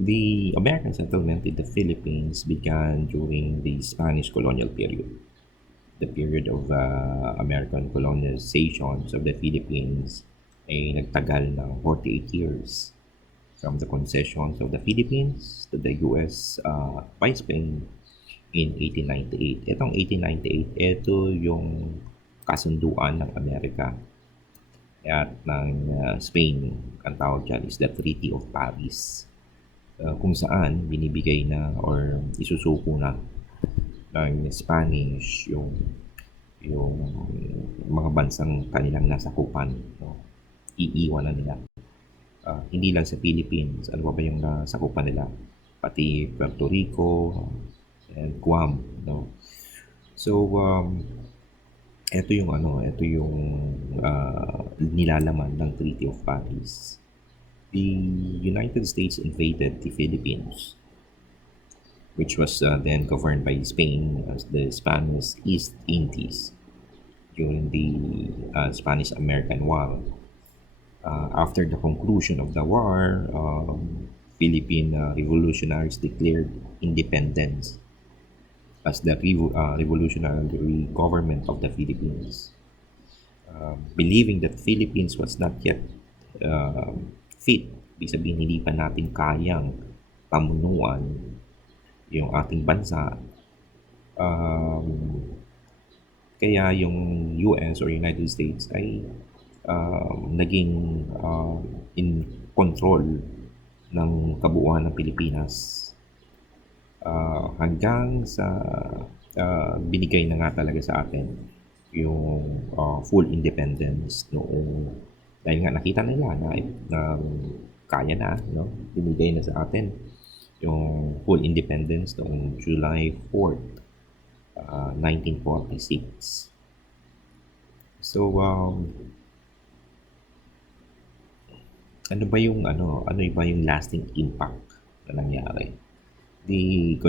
The American settlement in the Philippines began during the Spanish colonial period. The period of American colonizations of the Philippines ay nagtagal ng 48 years from the concessions of the Philippines to the US by Spain in 1898. Itong 1898, ito yung kasunduan ng Amerika at ng Spain. Ang tawag dyan is the Treaty of Paris. Kung saan binibigay na or isusuko na ng Spanish yung mga bansang kanilang nasakupan, no? Iiwan na nila. Hindi lang sa Philippines, ano pa ba yung nasakupan nila? Pati Puerto Rico and Guam, no? So, ito yung nilalaman ng Treaty of Paris. The United States invaded the Philippines, which was then governed by Spain as the Spanish East Indies during the Spanish-American War. After the conclusion of the war, Philippine revolutionaries declared independence as the revolutionary government of the Philippines, believing that Philippines was not yet fit. Ibig sabihin, hindi pa natin kayang pamunuan yung ating bansa. Kaya yung US or United States ay naging in control ng kabuuan ng Pilipinas hanggang sa binigay na nga talaga sa atin yung full independence noong dahil nga nakita nila na kaya na, no? Binigay na sa atin yung full independence noong July 4th, 1946. So, ano ba yung lasting impact na nangyari? The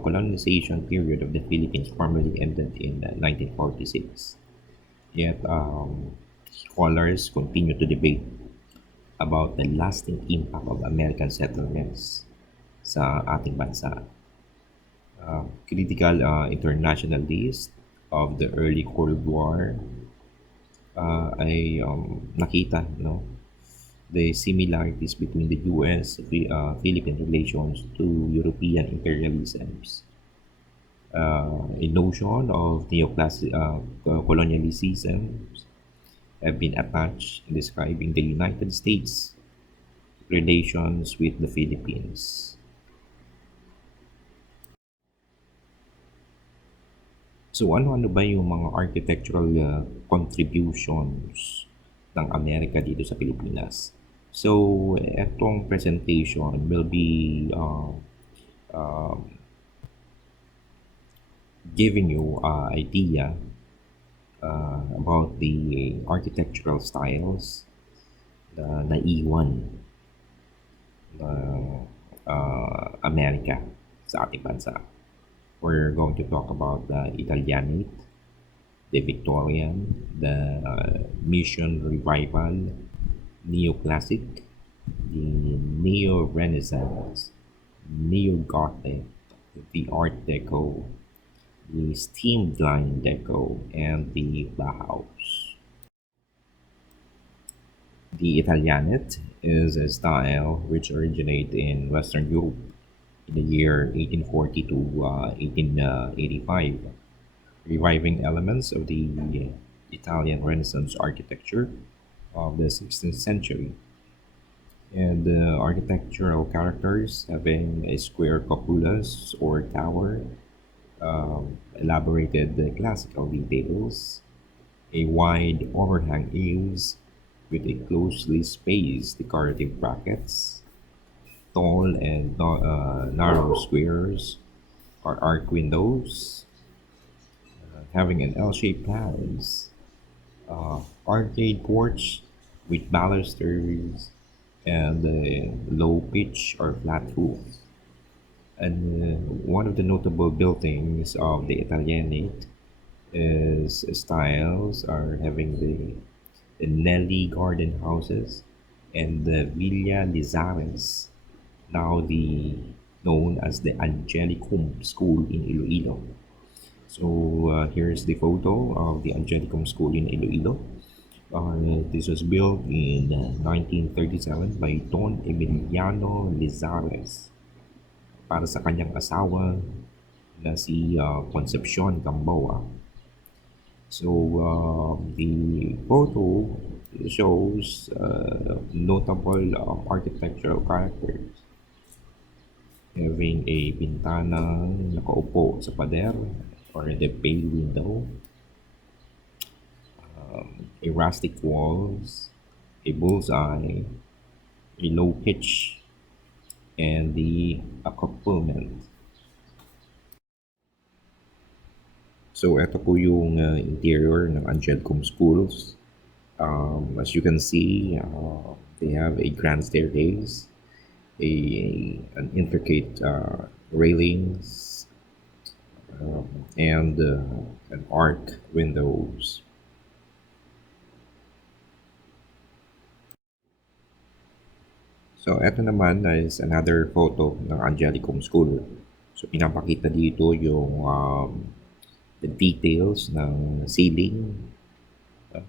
colonization period of the Philippines formally ended in 1946. Yet, scholars continue to debate about the lasting impact of American settlements sa ating bansa. Critical internationalists of the early Cold War ay nakita, no, the similarities between the US Philippine relations to European imperialisms. A notion of colonialism have been attached in describing the United States relations with the Philippines. So ano-ano ba yung mga architectural contributions ng Amerika dito sa Pilipinas? So, etong presentation will be giving you idea about the architectural styles na naiwan ng Amerika sa ating bansa. We're going to talk about the Italianate, the Victorian, the Mission Revival, Neoclassic, the Neo-Renaissance, Neo-Gothic, the Art Deco, the Streamline Deco, and the Bauhaus. The Italianate is a style which originated in Western Europe in the year 1840 to 1885, reviving elements of the Italian Renaissance architecture of the 16th century. And the architectural characters having a square cupolas or tower, elaborated classical details, a wide overhang eaves with a closely spaced decorative brackets, tall and narrow squares or arc windows, having an L-shaped pads, arcade porch with balusters and a low pitch or flat roof. And one of the notable buildings of the Italianate is styles are having the Nelly Garden houses and the Villa Lizares now the known as the Angelicum School in Iloilo. So here's the photo of the Angelicum School in Iloilo. This was built in 1937 by Don Emiliano Lizares para sa kanyang asawa na si Concepcion Gamboa. So the photo shows notable architectural characters having a bintanang nakaupo sa pader or the bay window, a rustic walls, a bullseye, a low pitch, and the accouplement. So ito po yung interior ng Angelcom Schools. As you can see, they have a grand staircase, an intricate railings, and an arc windows. So ito naman is another photo ng Angelicum School. So pinapakita dito yung the details ng ceiling,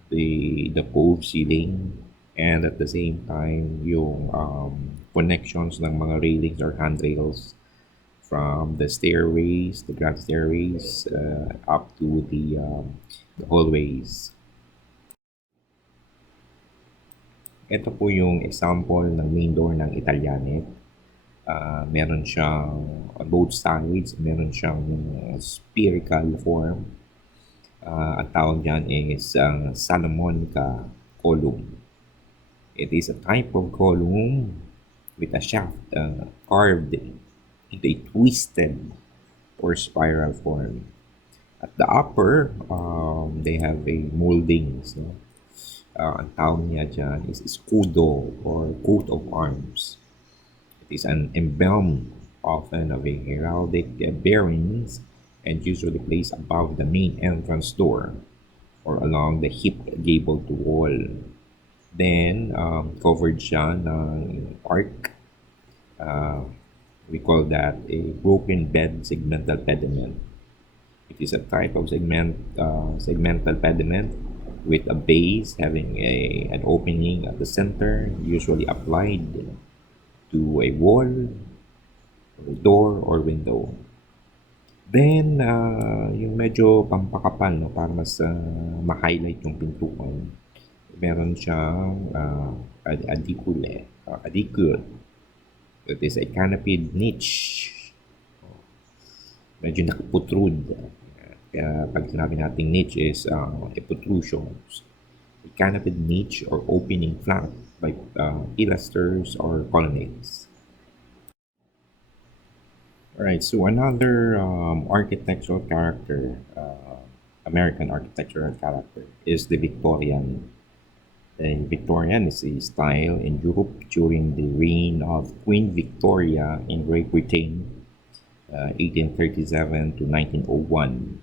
the cove ceiling, and at the same time yung connections ng mga railings or handrails from the stairways, the grand stairways, up to the hallways. Ito po yung example ng main door ng Italianate. Meron siyang on both sides, meron siyang spherical form. Ang tawag dyan is Salomonica column. It is a type of column with a shaft carved into a twisted or spiral form. At the upper, they have a moldings. No? Ang tawag niya dyan is escudo or coat of arms. It is an emblem often of a heraldic bearings and usually placed above the main entrance door or along the hip gable to wall. Then, covered siya ng arc. We call that a broken bed segmental pediment. It is a type of segmental pediment with a base having an opening at the center, usually applied to a wall, or a door, or window. Then, yung medyo pampakapal, no, para mas ma-highlight yung pintuan, meron siyang adicule. It is a canopied niche. Medyo nakaputrude. Kaya pag sinabi natin niche is a protrusions. A canopied niche or opening flank by pilasters or colonnades. Alright, so another architectural character, American architectural character, is the Victorian. The Victorian is a style in Europe during the reign of Queen Victoria in Great Britain, 1837 to 1901,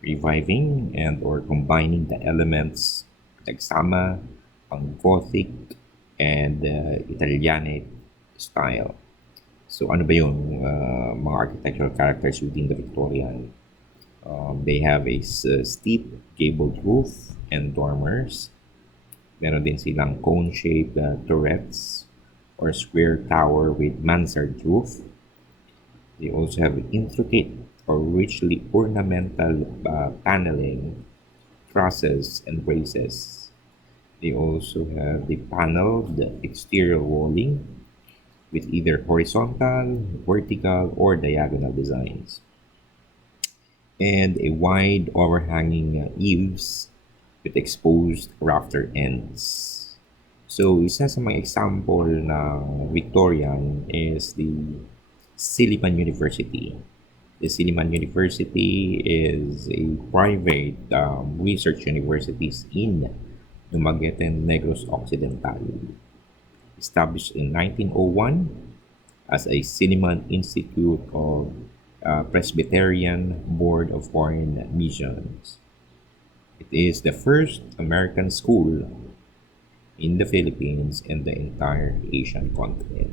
reviving and or combining the elements nagsama ang Gothic and Italianate style. So ano ba yung mga architectural characters within the Victorian? They have a steep gabled roof and dormers. Meron din silang cone-shaped turrets or square tower with mansard roof. They also have intricate or richly ornamental paneling, trusses, and braces. They also have the paneled exterior walling with either horizontal, vertical, or diagonal designs. And a wide overhanging eaves with exposed rafter ends. So, isa sa mga example ng Victorian is the Philippine University. The Philippine University is a private research university in Dumaguete, Negros Occidental. Established in 1901 as a Philippine Institute of Presbyterian Board of Foreign Missions. It is the first American school in the Philippines and the entire Asian continent.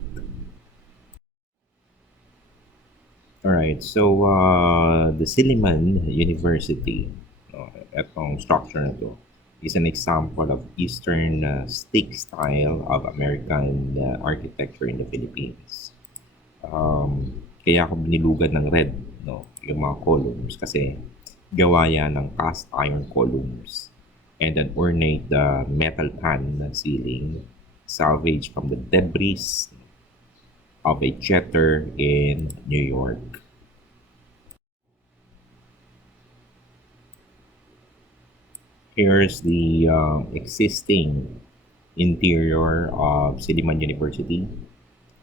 All right. So, the Silliman University, etong structure na to, is an example of Eastern stick style of American architecture in the Philippines. Kaya ako binilugan ng red, no, yung mga columns kasi gawa yan ng cast iron columns and an ornate metal pan na ceiling salvaged from the debris of a jetter in New York. Here's the existing interior of Silliman University.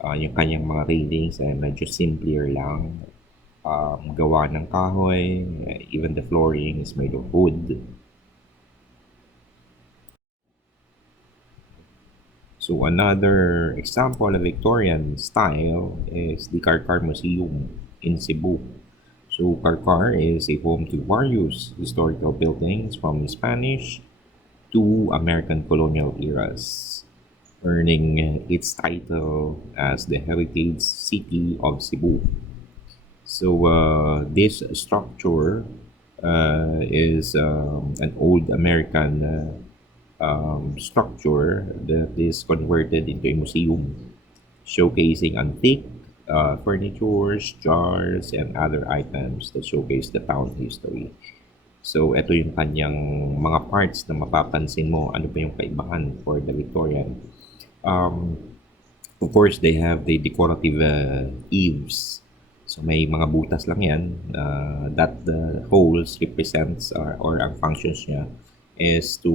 Yung kanyang mga railings ay medyo simpler lang. Gawa ng kahoy, even the flooring is made of wood. So another example of Victorian style is the Karkar Museum in Cebu. So Karkar is a home to various historical buildings from Spanish to American colonial eras, earning its title as the Heritage City of Cebu. So this structure is an old American structure that is converted into a museum, showcasing antique furnitures, jars, and other items that showcase the town history. So, ito yung kanyang mga parts na mapapansin mo. Ano ba yung kaibahan for the Victorian? Um, of course, they have the decorative eaves. So, may mga butas lang yan that the holes represents or ang functions niya is to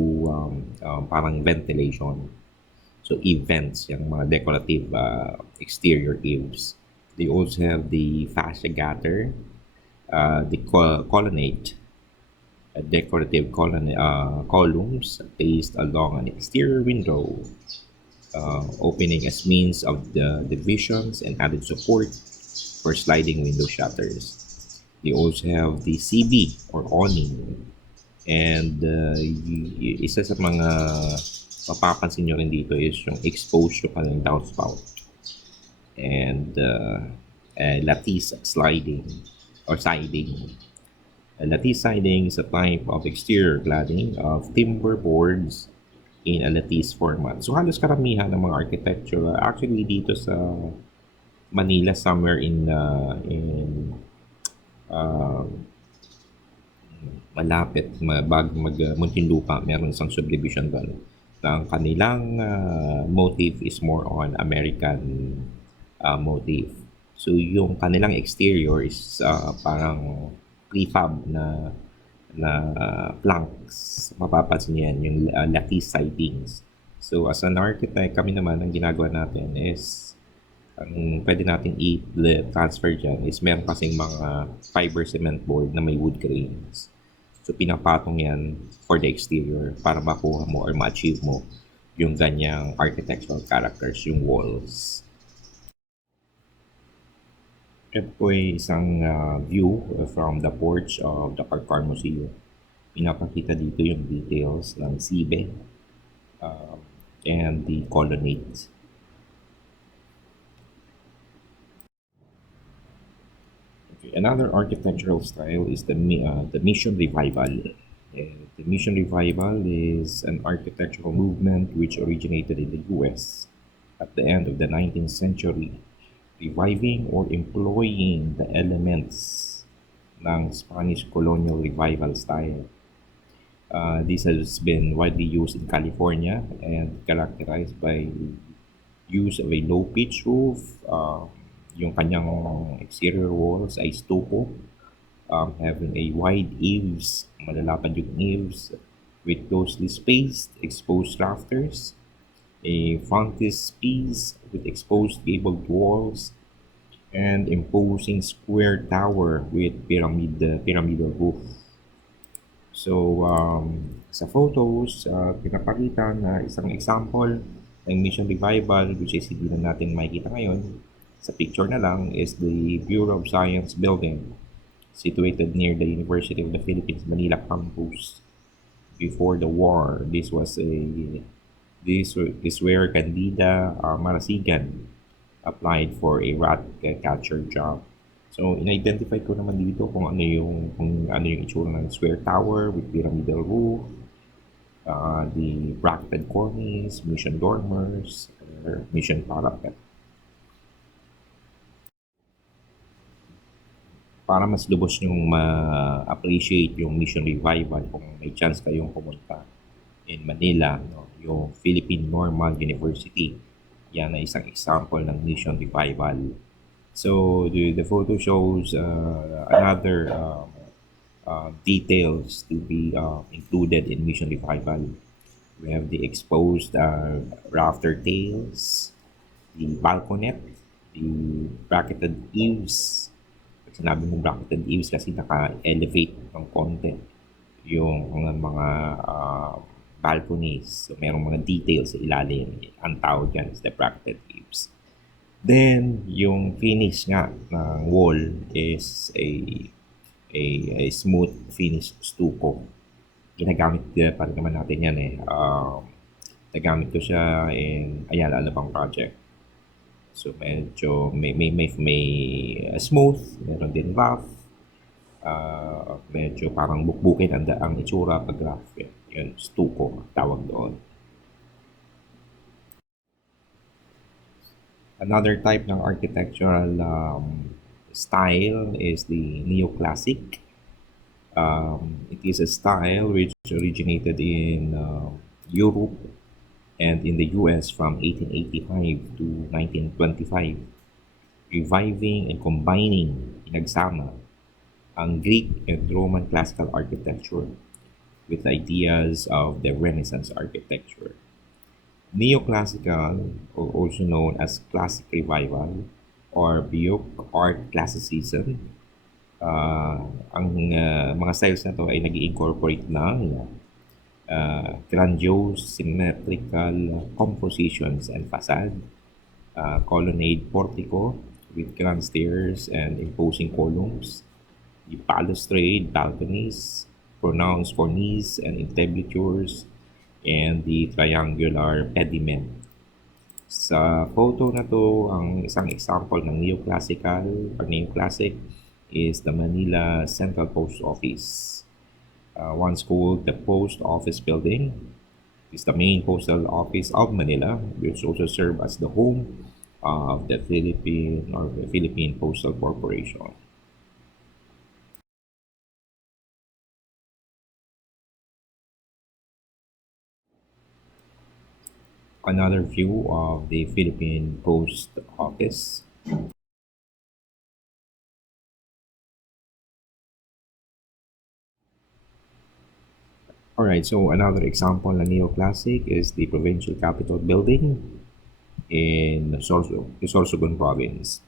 parang ventilation. So, events, yung mga decorative exterior eaves. They also have the fascia gutter, the colonnade, decorative columns placed along an exterior window, opening as means of the divisions and added support for sliding window shutters. They also have the CB or awning, and isa sa mga mapapansin nyo rin dito is yung exposed yung kanilang downspout and lattice sliding or siding. Lattice siding is a type of exterior cladding of timber boards in a lattice format. So halos karamihan ng mga architecture actually dito sa Manila somewhere in uh, malapit bago mag Muntinlupa meron isang subdivision doon na ang kanilang motif is more on American motif. So yung kanilang exterior is parang prefab na planks. Mapapansin niyo yan, yung lattice sidings. So as an architect, kami naman ang ginagawa natin is ang pwede natin i-transfer dyan is meron kasing mga fiber cement board na may wood grains. So pinapatong yan for the exterior para makuha mo or ma-achieve mo yung ganyang architectural characters, yung walls. Ito po ay isang view from the porch of the Karkar Museum. Pinapakita dito yung details ng sibe uh, and the colonnades. Okay, another architectural style is the Mission Revival. The Mission Revival is an architectural movement which originated in the US at the end of the 19th century, reviving or employing the elements ng Spanish colonial revival style. This has been widely used in California and characterized by use of a low pitch roof. Yung kanyang exterior walls ay stucco, having a wide eaves, malalapad yung eaves with closely spaced exposed rafters, a frontispiece with exposed gabled walls, and imposing square tower with pyramidal roof. So, sa photos, pinapakita na isang example ng Mission Revival, which is hindi na natin makikita ngayon, sa picture na lang, is the Bureau of Science building situated near the University of the Philippines, Manila campus. Before the war, this where Candida Marasigan applied for a rat catcher job. So, in-identify ko naman dito kung ano yung itsura ng square tower with pyramidal roof, the bracketed cornice, mission dormers, or mission parapet. Para mas lubos yung ma-appreciate yung mission revival kung may chance kayong pumunta in Manila, no, yung Philippine Normal University. Yan ay isang example ng mission revival. So the photo shows another details to be included in mission revival. We have the exposed rafter tails, the balconet, the bracketed eaves. Pag sinabi mong bracketed eaves kasi naka-elevate ng konti yung mga balconies. So, merong mga details sa ilalim. Ang tawag yan is the bracketed eaves. Then, yung finish nga ng wall is a smooth finish stucco. Ginagamit pa rin naman natin yan eh. Nagamit ko siya in Ayala Alabang project. So medyo may smooth, meron din rough, medyo parang bukbukin ang itsura pag rough. Yun, stucco tawag doon. Another type ng architectural style is the neoclassic. It is a style which originated in Europe and in the US from 1885 to 1925, reviving and combining, pinagsama, ang Greek and Roman classical architecture with ideas of the Renaissance architecture. Neoclassical, or also known as classic revival or Baroque art classicism, ang mga styles na to ay nag-incorporate ng grandiose symmetrical compositions and facade, colonnade portico with grand stairs and imposing columns, the balustrade balconies, pronounced cornices and entablatures, and the triangular pediment. Sa photo na to, ang isang example ng neoclassical or neoclassic is the Manila Central Post Office. Once called the Post Office Building, is the main postal office of Manila, which also serves as the home of the Philippine Postal Corporation. Another view of the Philippine Post Office. Alright, so another example na neoclassic is the Provincial Capitol Building in Sorsogon Province.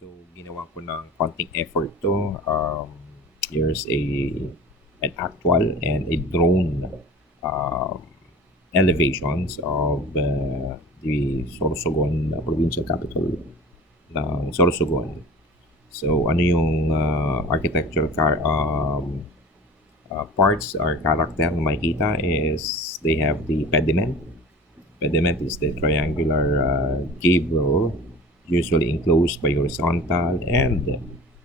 So, ginawa ko ng konting effort to. Here's an actual and a drone um, elevations of the Sorsogon provincial capital ng Sorsogon. So, ano yung parts or character na makikita is they have the pediment. Pediment is the triangular gable, usually enclosed by horizontal and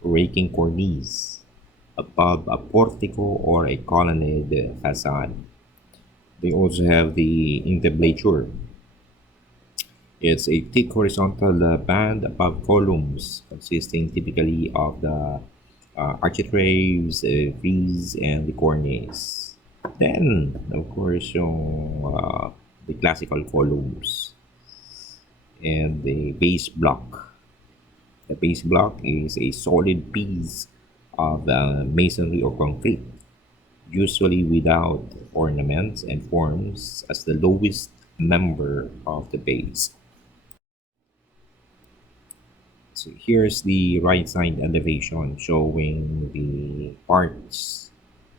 raking cornice above a portico or a colonnade facade. They also have the entablature. It's a thick horizontal band above columns, consisting typically of the architraves, frieze, and the cornice. Then, of course, the classical columns and the base block. The base block is a solid piece of masonry or concrete, usually without ornaments and forms as the lowest member of the base. So here's the right side elevation showing the parts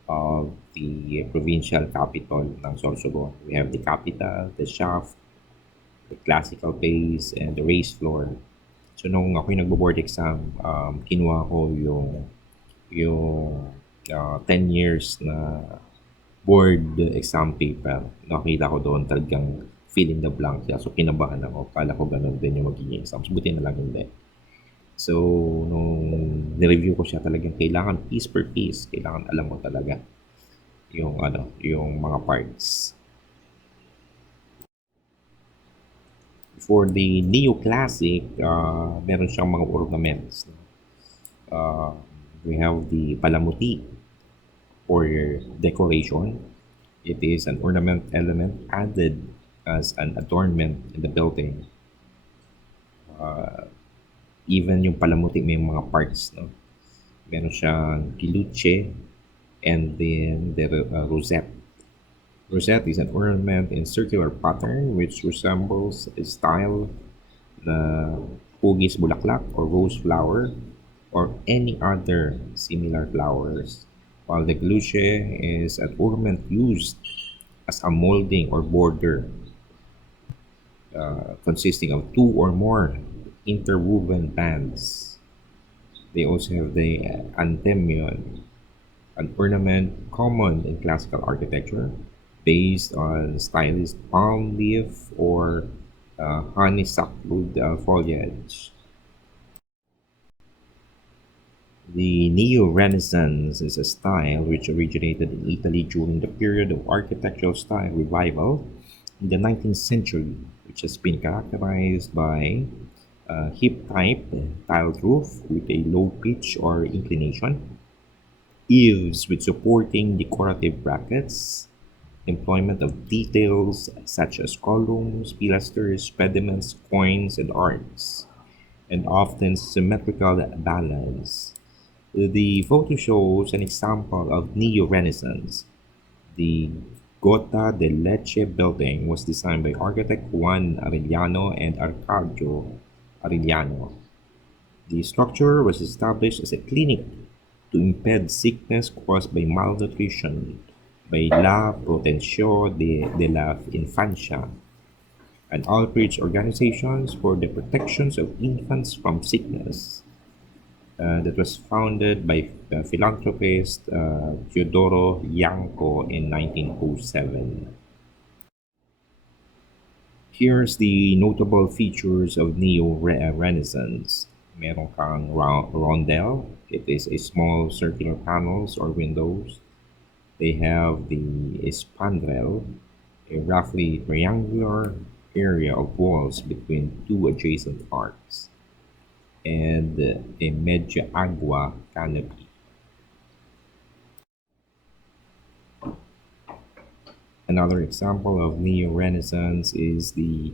of the provincial capital ng Sorsogon. We have the capital, the shaft, the classical base, and the raised floor. So nung ako'y nagbo-board exam, kinuha ko yung 10 years na board exam paper. Nakita ko doon talagang fill in the blank siya. So kinabahan ako. Kala ko ganun din yung magiging exams. Buti na lang hindi. So, nung nireview ko siya talagang kailangan piece per piece, kailangan alam mo talaga yung ano, yung mga parts. For the neoclassic, meron siyang mga ornaments. Uh, we have the palamuti for decoration. It is an ornament element added as an adornment in the building. Even yung palamuti may mga parts, no? Meron siyang kiluche and then the rosette. Rosette is an ornament in circular pattern which resembles a style the pugis bulaklak or rose flower or any other similar flowers. While the gluche is an ornament used as a molding or border consisting of two or more interwoven bands. They also have the anthemion, an ornament common in classical architecture based on stylized palm leaf or honeysuckle foliage. The Neo-Renaissance is a style which originated in Italy during the period of architectural style revival in the 19th century, which has been characterized by a hip-type tiled roof with a low pitch or inclination, eaves with supporting decorative brackets, employment of details such as columns, pilasters, pediments, coins, and arcs, and often symmetrical balance. The photo shows an example of Neo-Renaissance. The Gota de Leche building was designed by architect Juan Arellano and Arcadio Arellano. The structure was established as a clinic to impede sickness caused by malnutrition by La Protection de la Infancia, an outreach organization for the protections of infants from sickness. That was founded by philanthropist Teodoro Yanco in 1907. Here's the notable features of Neo-Renaissance. Meron kang rondel. It is a small circular panels or windows. They have the spandrel, a roughly triangular area of walls between two adjacent arcs, and a medya agua canopy. Another example of Neo-Renaissance is the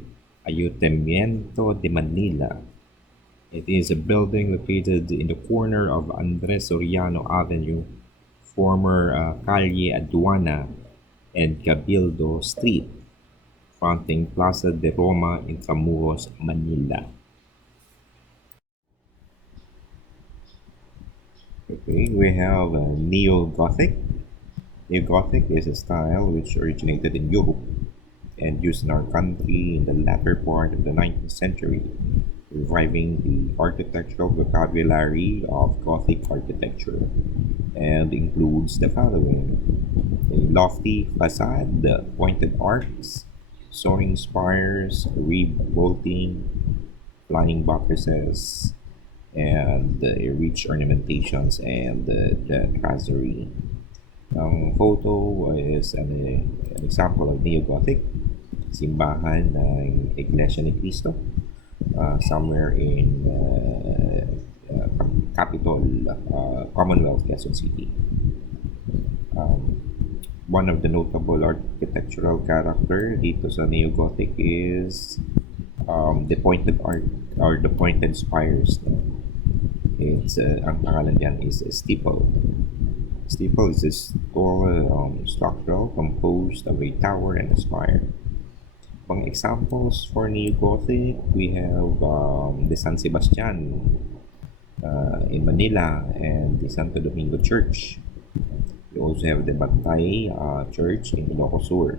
Ayuntamiento de Manila. It is a building located in the corner of Andres Soriano Avenue, former Calle Aduana, and Cabildo Street, fronting Plaza de Roma in Intramuros, Manila. Okay, we have Neo-Gothic. Neo-Gothic is a style which originated in Europe and used in our country in the latter part of the 19th century, reviving the architectural vocabulary of Gothic architecture and includes the following: a lofty facade, pointed arcs, soaring spires, reed vaulting, flying buttresses, and rich ornamentations and the tracery. Ang photo is an example of Neo-Gothic, simbahan ng Iglesia ni Cristo, somewhere in capital, Commonwealth, Quezon City. One of the notable architectural character dito sa Neo-Gothic is the pointed arc or the pointed spires. It's ang pangalan diyan is a steeple. Steeple is a tall structural composed of a tower and a spire. Mga examples for Neo-Gothic, we have the San Sebastian in Manila and the Santo Domingo Church. We also have the Bantay Church in Ilocos Sur.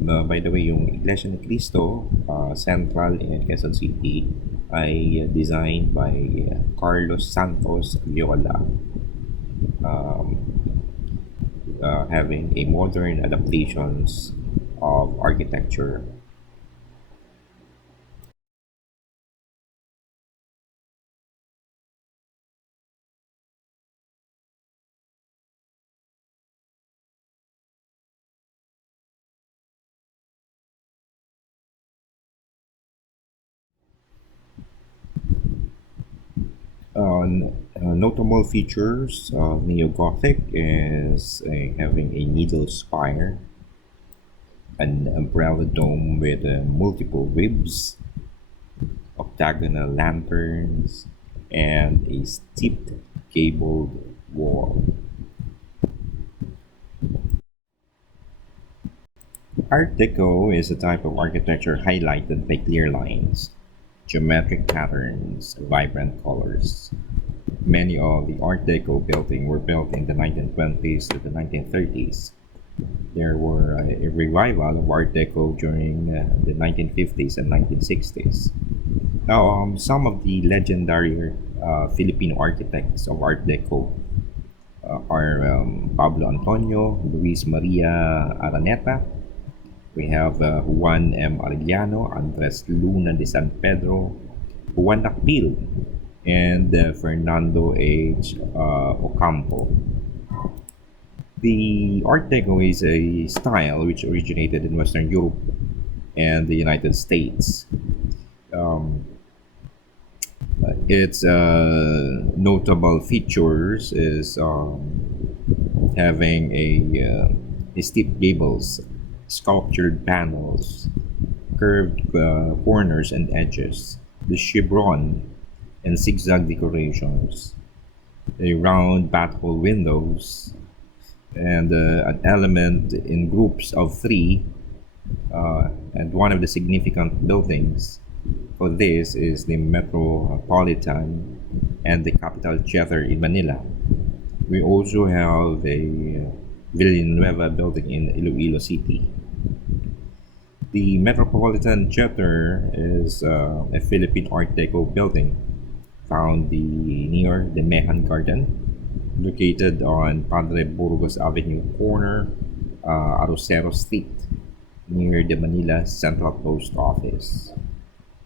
By the way, yung Iglesia ni Cristo, Central in Quezon City, ay designed by Carlos Santos Viola, having a modern adaptations of architecture. Notable features of Neo-Gothic is having a needle spire, an umbrella dome with multiple ribs, octagonal lanterns, and a steeped gabled wall. Art Deco is a type of architecture highlighted by clear lines, geometric patterns, vibrant colors. Many of the Art Deco buildings were built in the 1920s to the 1930s. There were a revival of Art Deco during the 1950s and 1960s. Now, some of the legendary Filipino architects of Art Deco are Pablo Antonio, Luis Maria Araneta. We have Juan M. Arellano, Andres Luna de San Pedro, Juan Nakpil, and Fernando H. Ocampo. The Art Deco is a style which originated in Western Europe and the United States. Um, its notable features is having a steep gables, sculptured panels, curved corners and edges, the chevron and zigzag decorations, a round bathole windows, and an element in groups of three. And one of the significant buildings for this is the Metropolitan and the Capital Theater in Manila. We also have a Villanueva building in Iloilo City. The Metropolitan Theater is a Philippine Art Deco building found near the Mehan Garden, located on Padre Burgos Avenue corner, Arocero Street, near the Manila Central Post Office.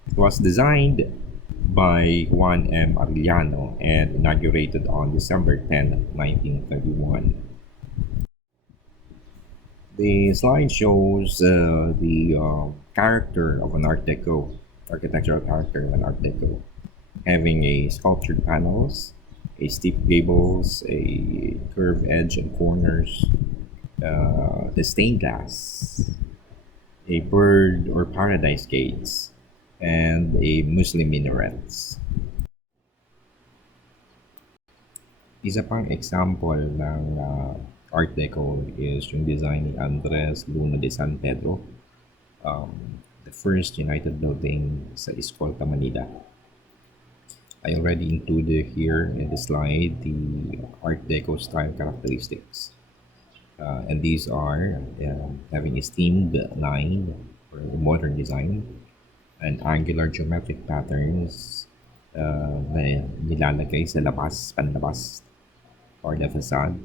It was designed by Juan M. Arellano and inaugurated on December 10, 1931. The slide shows the character of an Art Deco, architectural character of an Art Deco, having a sculptured panels, a steep gables, a curved edge and corners, the stained glass, a bird or paradise gates, and a Muslim minarets. Isa pang example ng Art Deco is yung design ni Andres Luna de San Pedro, the first United building sa Escolta, Manila. I already included here in the slide the Art Deco style characteristics. And these are having a steamed line for the modern design and angular geometric patterns na nilalagay sa labas, panlabas, or the facade,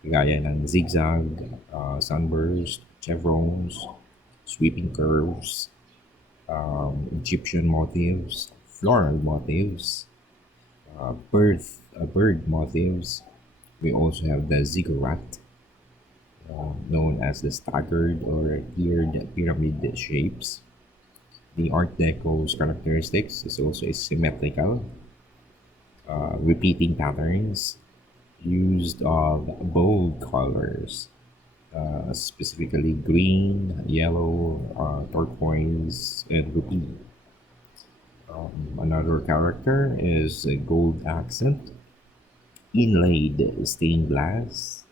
gaya ng zigzag, sunburst, chevrons, sweeping curves, Egyptian motifs, floral motifs, bird motifs. We also have the ziggurat, known as the staggered or tiered pyramid shapes. The Art Deco's characteristics is also a symmetrical, repeating patterns, used of bold colors, specifically green, yellow, turquoise, and rupee. Another character is a gold accent, inlaid stained glass,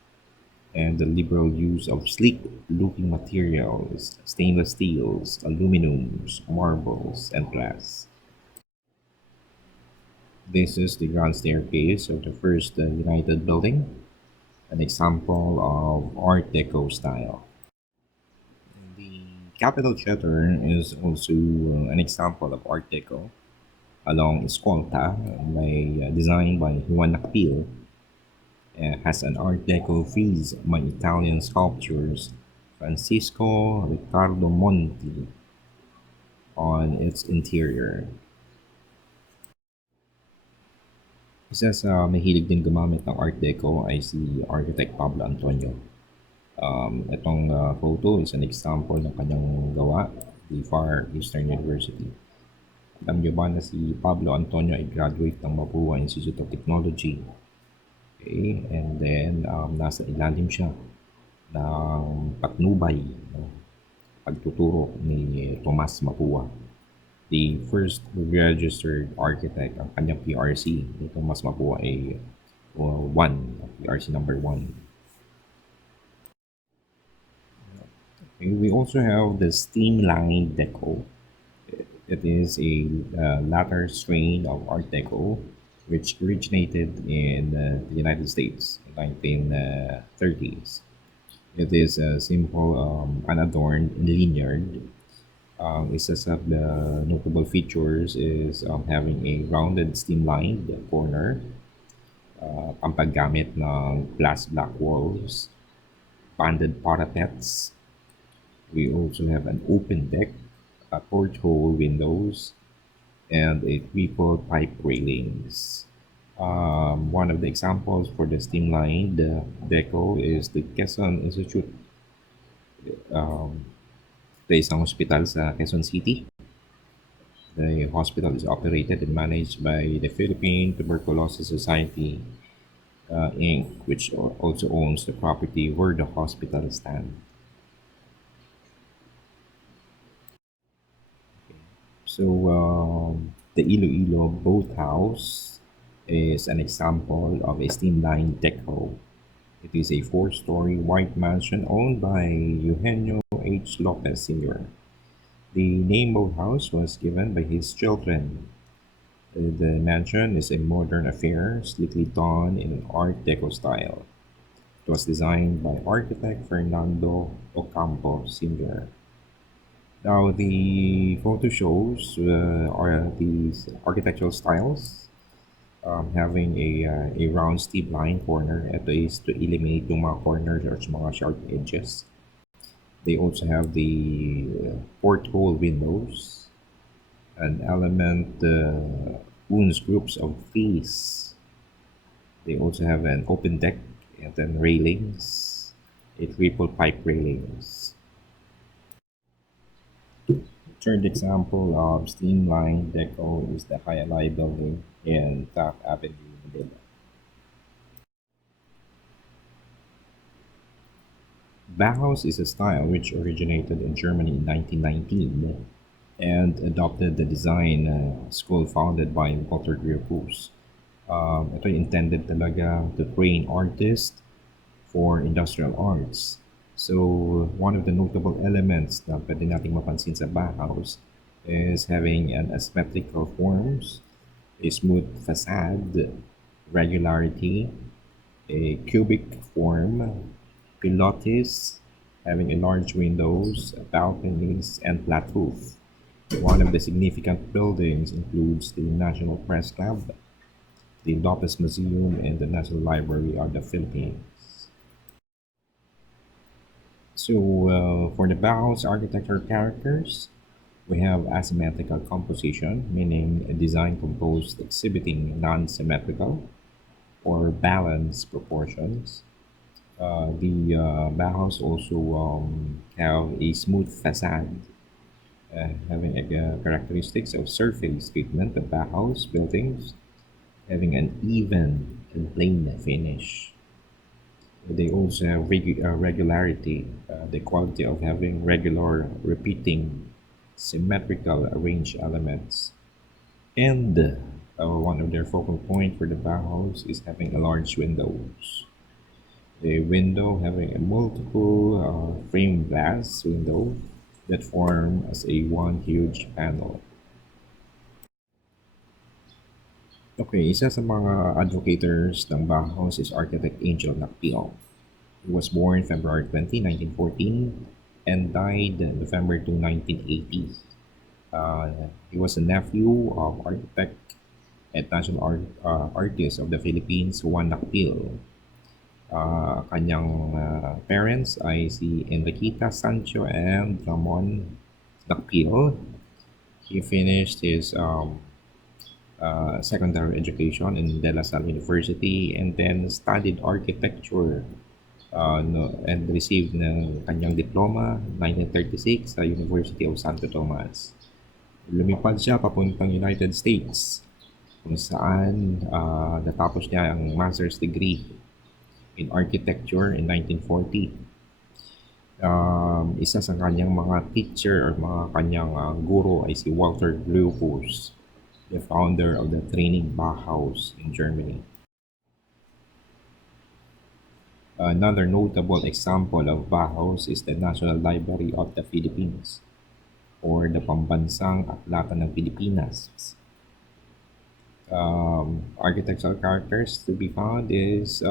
and the liberal use of sleek looking materials, stainless steels, aluminums, marbles, and glass. This is the grand staircase of the first United building, an example of Art Deco style. The Capitol Theater is also an example of Art Deco along Escolta, designed by Juan Nakpil, has an Art Deco frieze by Italian sculptors Francisco Riccardo Monti on its interior. Isa sa mahilig din gumamit ng Art Deco ay si architect Pablo Antonio. Itong photo is an example ng kanyang gawa, the Far Eastern University. Alam niyo ba na si Pablo Antonio ay graduate ng Mapua Institute of Technology? Okay? And then, nasa ilalim siya ng patnubay, no, pagtuturo ni Tomas Mapua, the first registered architect. Ang kanyang PRC ni Tomas Mapua ay 1, PRC number 1. We also have the streamlined deco. It is a latter strain of Art Deco, which originated in the United States in 1930s. It is simple, unadorned, and linear. Isa sa the notable features is having a rounded streamlined corner, ang paggamit ng glass black walls, banded parapets. We also have an open deck, porthole windows, and a triple pipe railings. One of the examples for the streamlined deco is the Quezon Institute, the isang hospital sa Quezon City. The hospital is operated and managed by the Philippine Tuberculosis Society, Inc., which also owns the property where the hospital stands. So, the Iloilo Boathouse is an example of a streamlined deco. It is a four-story white mansion owned by Eugenio H. Lopez Sr. The name Boathouse was given by his children. The mansion is a modern affair, sleekly done in an Art Deco style. It was designed by architect Fernando Ocampo Sr. Now, the photo shows are these architectural styles, having a round steep line corner. Ito is to eliminate yung mga corners or mga sharp edges. They also have the porthole windows, an element wounds groups of trees. They also have an open deck and then railings, a triple pipe railings. Third example of streamlined deco is the Hayalay building in Taft Avenue, Manila. Bauhaus is a style which originated in Germany in 1919 and adopted the design school founded by Walter Gropius. Ito ay intended talaga to train artists for industrial arts. So, one of the notable elements na pwede nating mapansin sa Bauhaus is having an asymmetrical forms, a smooth facade, regularity, a cubic form, pilotis, having a large windows, balconies, and flat roof. One of the significant buildings includes the National Press Club, the Lopez Museum, and the National Library of the Philippines. So, for the Bauhaus architecture characters, we have asymmetrical composition, meaning a design composed exhibiting non-symmetrical or balanced proportions. The Bauhaus also have a smooth facade, having characteristics of surface treatment. The Bauhaus buildings having an even and plain finish. They also have regularity, the quality of having regular, repeating, symmetrical arranged elements. And one of their focal point for the Bauhaus is having a large windows. The window having a multiple frame glass window that form as a one huge panel. Okay, isa sa mga advocators ng Bauhaus is architect Angel Nakpil. He was born February 20, 1914 and died November 2, 1980. He was a nephew of architect and national artist of the Philippines, Juan Nakpil. Kanyang parents ay si Enriqueta Sancho and Ramon Nakpil. He finished his secondary education in De La Salle University and then studied architecture, no, and received ng kanyang diploma 1936 sa University of Santo Tomas. Lumipad siya papuntang United States kung saan natapos niya ang master's degree in architecture in 1940. Isa sa kanyang mga teacher or mga kanyang guro ay si Walter Gropius, the founder of the Training Bauhaus in Germany. Another notable example of Bauhaus is the National Library of the Philippines or the Pambansang Aklatan ng Pilipinas. Architectural characters to be found is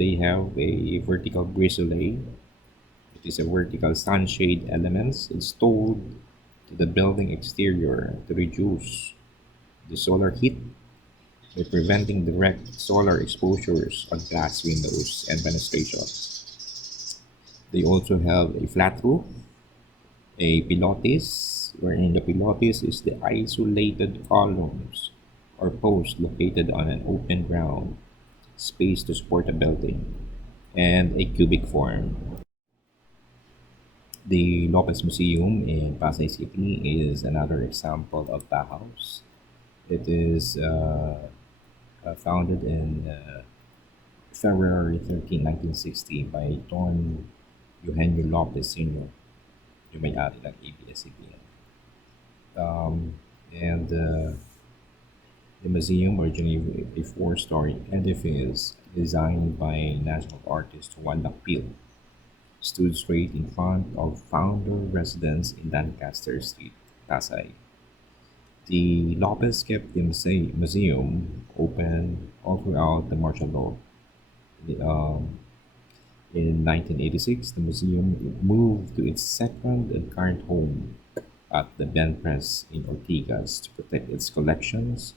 they have a vertical bristle. It is a vertical sunshade elements installed to the building exterior to reduce the solar heat by preventing direct solar exposures on glass windows and fenestration. They also have a flat roof, a pilotis, wherein the pilotis is the isolated columns or post located on an open ground space to support a building, and a cubic form. The Lopez Museum in Pasay City is another example of Bauhaus. It is founded in February 13, 1960 by Don Eugenio Lopez Sr., yung may-ari ng ABS-CBN. And the museum, originally a four-story edifice designed by national artist Juan Lacpil, stood straight in front of founder residence in Lancaster Street, Pasay. The Lopez kept the museum open all throughout the martial law. In 1986, the museum moved to its second and current home at the Ben Press in Ortigas to protect its collections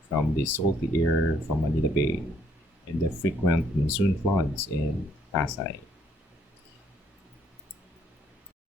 from the salty air from Manila Bay and the frequent monsoon floods in Pasay.